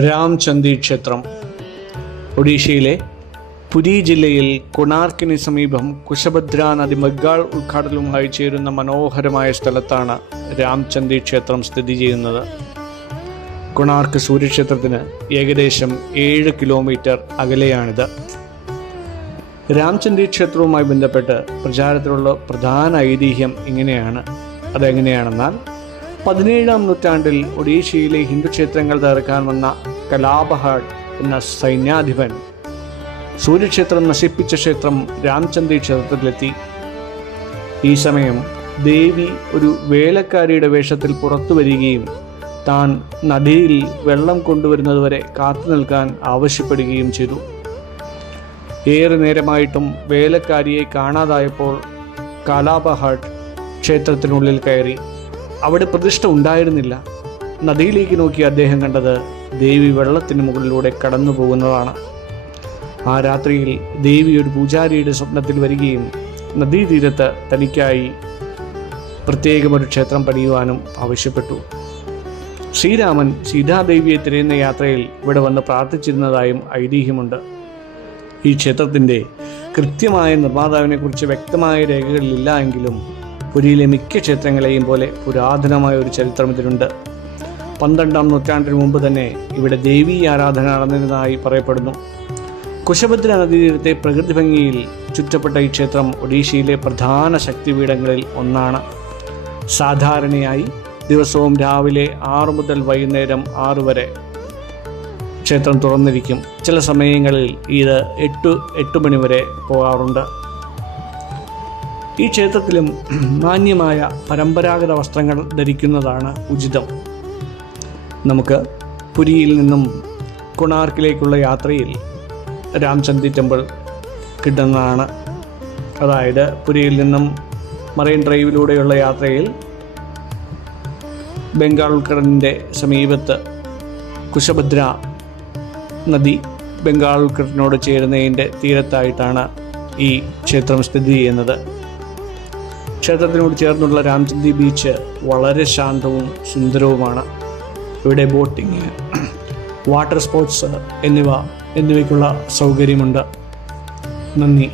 രാംചന്ദി ക്ഷേത്രം ഒഡീഷയിലെ പുരി ജില്ലയിൽ കൊണാർക്കിന് സമീപം കുശഭദ്ര നദി ബംഗാൾ ഉൾക്കടലുമായി ചേരുന്ന മനോഹരമായ സ്ഥലത്താണ് രാംചന്ദി ക്ഷേത്രം സ്ഥിതി ചെയ്യുന്നത്. കൊണാർക്ക് സൂര്യക്ഷേത്രത്തിന് ഏകദേശം 7 കിലോമീറ്റർ അകലെയാണിത്. രാംചന്ദി ക്ഷേത്രവുമായി ബന്ധപ്പെട്ട് പ്രചാരത്തിലുള്ള പ്രധാന ഐതിഹ്യം ഇങ്ങനെയാണ്. അതെങ്ങനെയാണെന്നാൽ 17-ാം നൂറ്റാണ്ടിൽ ഒഡീഷയിലെ ഹിന്ദു ക്ഷേത്രങ്ങൾ തകർക്കാൻ വന്ന കലാപഹാഡ് എന്ന സൈന്യാധിപൻ സൂര്യക്ഷേത്രം നശിപ്പിച്ച ക്ഷേത്രം രാംചന്ദി ക്ഷേത്രത്തിലെത്തി. ഈ സമയം ദേവി ഒരു വേലക്കാരിയുടെ വേഷത്തിൽ പുറത്തു വരികയും താൻ നദിയിൽ വെള്ളം കൊണ്ടുവരുന്നതുവരെ കാത്തു നിൽക്കാൻ ആവശ്യപ്പെടുകയും ചെയ്തു. ഏറെ നേരമായിട്ടും വേലക്കാരിയെ കാണാതായപ്പോൾ കാലാപഹാഡ് ക്ഷേത്രത്തിനുള്ളിൽ കയറി. അവിടെ പ്രതിഷ്ഠ ഉണ്ടായിരുന്നില്ല. നദിയിലേക്ക് നോക്കി അദ്ദേഹം കണ്ടത് ദേവി വെള്ളത്തിന് മുകളിലൂടെ കടന്നു പോകുന്നതാണ്. ആ രാത്രിയിൽ ദേവി ഒരു പൂജാരിയുടെ സ്വപ്നത്തിൽ വരികയും നദീതീരത്ത് തനിക്കായി പ്രത്യേകമൊരു ക്ഷേത്രം പണിയുവാനും ആവശ്യപ്പെട്ടു. ശ്രീരാമൻ സീതാദേവിയെ തിരയുന്ന യാത്രയിൽ ഇവിടെ വന്ന് പ്രാർത്ഥിച്ചിരുന്നതായും ഐതിഹ്യമുണ്ട്. ഈ ക്ഷേത്രത്തിൻ്റെ കൃത്യമായ നിർമ്മാതാവിനെക്കുറിച്ച് വ്യക്തമായ രേഖകളില്ല എങ്കിലും പുരിയിലെ മിക്ക ക്ഷേത്രങ്ങളെയും പോലെ പുരാതനമായ ഒരു ചരിത്രം ഇതിനുണ്ട്. 12-ാം നൂറ്റാണ്ടിന് മുമ്പ് തന്നെ ഇവിടെ ദേവീ ആരാധന നടന്നിരുന്നതായി പറയപ്പെടുന്നു. കുശഭദ്ര നദീതീരത്തെ പ്രകൃതി ഭംഗിയിൽ ചുറ്റപ്പെട്ട ഈ ക്ഷേത്രം ഒഡീഷയിലെ പ്രധാന ശക്തിപീഠങ്ങളിൽ ഒന്നാണ്. സാധാരണയായി ദിവസവും രാവിലെ 6 മുതൽ വൈകുന്നേരം 6 വരെ ക്ഷേത്രം തുറന്നിരിക്കും. ചില സമയങ്ങളിൽ ഇത് 8 മണി വരെ പോകാറുണ്ട്. ഈ ക്ഷേത്രത്തിലും മാന്യമായ പരമ്പരാഗത വസ്ത്രങ്ങൾ ധരിക്കുന്നതാണ് ഉചിതം. നമുക്ക് പുരിയിൽ നിന്നും കൊണാർക്കിലേക്കുള്ള യാത്രയിൽ രാംചന്ദി ടെമ്പിൾ കിട്ടുന്നതാണ്. അതായത് പുരിയിൽ നിന്നും മറൈൻ ഡ്രൈവിലൂടെയുള്ള യാത്രയിൽ ബംഗാൾ ഉൾക്കടലിൻ്റെ സമീപത്ത് കുശഭദ്ര നദി ബംഗാൾ ഉൾക്കടലിനോട് ചേരുന്നതിൻ്റെ തീരത്തായിട്ടാണ് ഈ ക്ഷേത്രം സ്ഥിതി ചെയ്യുന്നത്. ക്ഷേത്രത്തിനോട് ചേർന്നുള്ള രാംചന്ദി ബീച്ച് വളരെ ശാന്തവും സുന്ദരവുമാണ്. ഇവിടെ ബോട്ടിങ്, വാട്ടർ സ്പോർട്സ് എന്നിവയ്ക്കുള്ള സൗകര്യമുണ്ട്. നന്ദി.